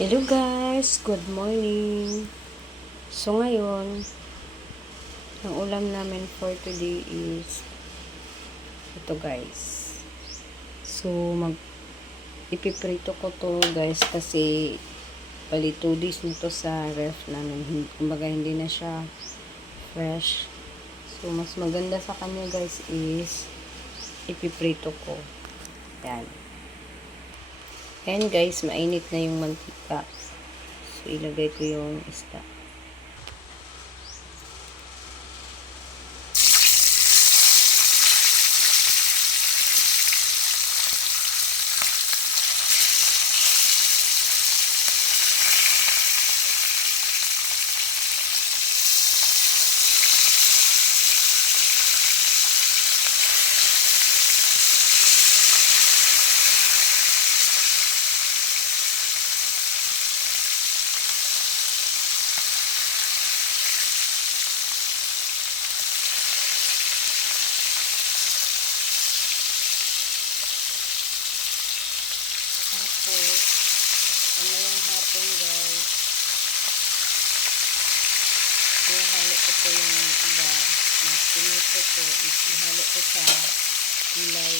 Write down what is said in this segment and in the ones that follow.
Hello guys, good morning. So ngayon, ang ulam namin for today is ito guys. So ipiprito ko to guys kasi bali 2 days nito sa ref namin. Kumbaga hindi na siya fresh. So mas maganda sa kanya guys is ipiprito ko. Yan. And guys, mainit na yung mantika. So ilagay ko yung isda. Tapos, mamayang hapon guys, ihalo ko po yung iba na pinito ko, ihalo ko sa gulay.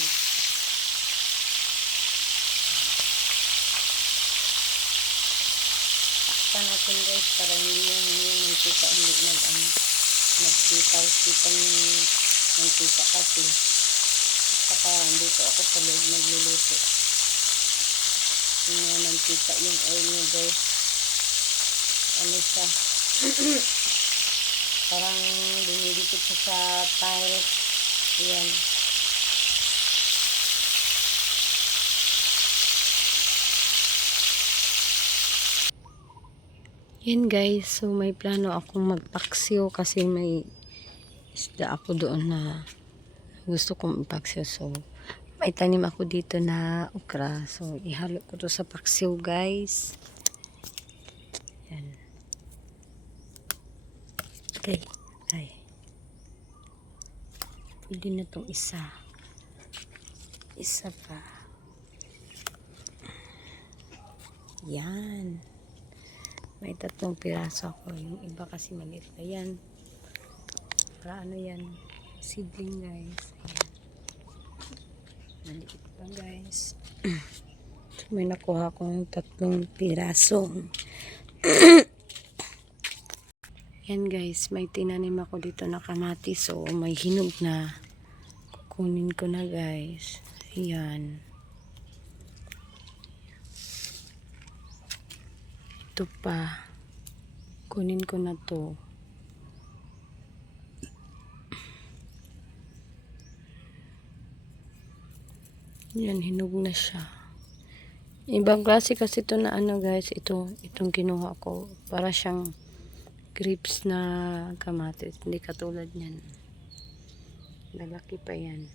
Takpan natin guys para hindi yung mantika hindi nagsital-sitan yung mantika kasi. Saka dito ako sa loob nagluluto. Yung mantika yung oil nyo guys. Ano siya? Parang dumidikit siya sa tiles. Ayan. Yan guys. So may plano akong magpaksiw kasi may isda ako doon na gusto kong ipaksiw. So may tanim ako dito na okra. So ihalo ko to sa paksiw guys. Yan. Okay. Ay. Pwede na itong isa. Isa pa. Yan. May 3 piraso ako. Yung iba kasi maliit na yan. Para ano yan? Seedling guys. Ayan. Maliit pa guys. So, may nakuha akong 3 piraso. Yan guys. May tinanim ako dito na kamatis. So may hinog na. Kukunin ko na guys. Ayan. Ito pa. Kunin ko na to. Yan, hinog na siya. Ibang klase kasi ito na ano guys. Itong kinuha ko. Para siyang grapes na kamatis. Hindi katulad yan. Lalaki pa yan.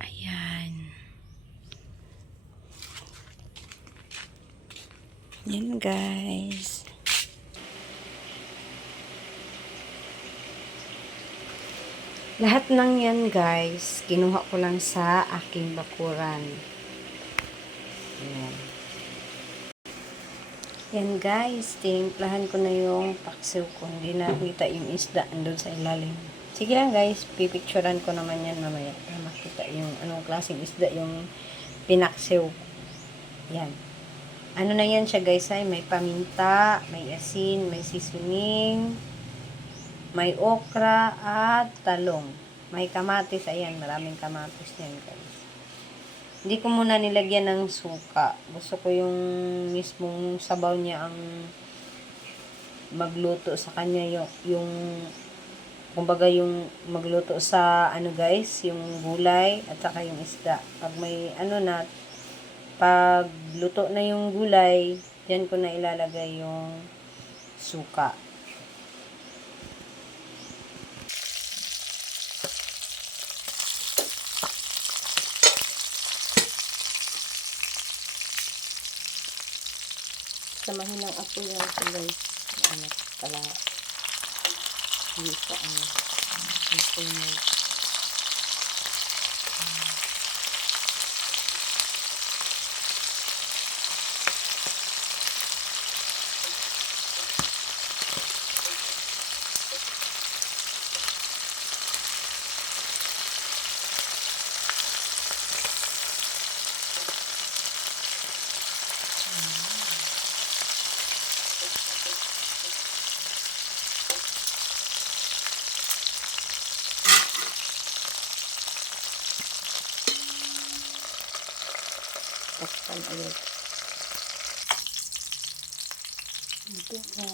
Ayan. Yan guys. Lahat ng yan guys, kinuha ko lang sa aking bakuran. Ayan. Yan guys, tinimplahan ko na yung paksiw ko. Hindi nakita yung isda andun sa ilalim. Sige lang guys, pipicturean ko naman yan mamaya para makita yung anong klaseng isda yung pinaksiw. Yan. Ano na yan siya guys ay may paminta, may asin, may seasoning, may okra at talong. May kamatis. Ayan, maraming kamatis yan guys. Hindi ko muna nilagyan ng suka. Gusto ko yung mismong sabaw niya ang magluto sa kanya. Yung kumbaga yung magluto sa ano guys, yung gulay at saka yung isda. Pag may ano na, pag luto na yung gulay, dyan ko na ilalagay yung suka. Samahin ng apoy lang ito guys. Ano pala. Hindi pa ano. Ito Takpan ulit. Ito na.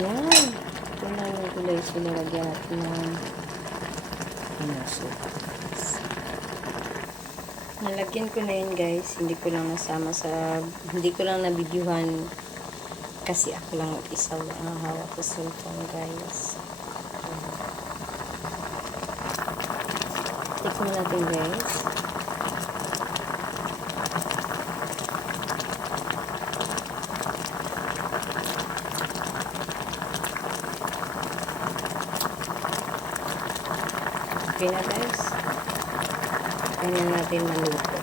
Yan. Ito na yung gulay. Sinalagyan natin ng supas. Nalagyan ko na yun guys. Hindi ko lang nasama sa... Hindi ko lang nabidyuhan kasi ako lang isa ang hawak sa cellphone guys. Tikman natin guys. Okay na guys. Kaya natin maluto.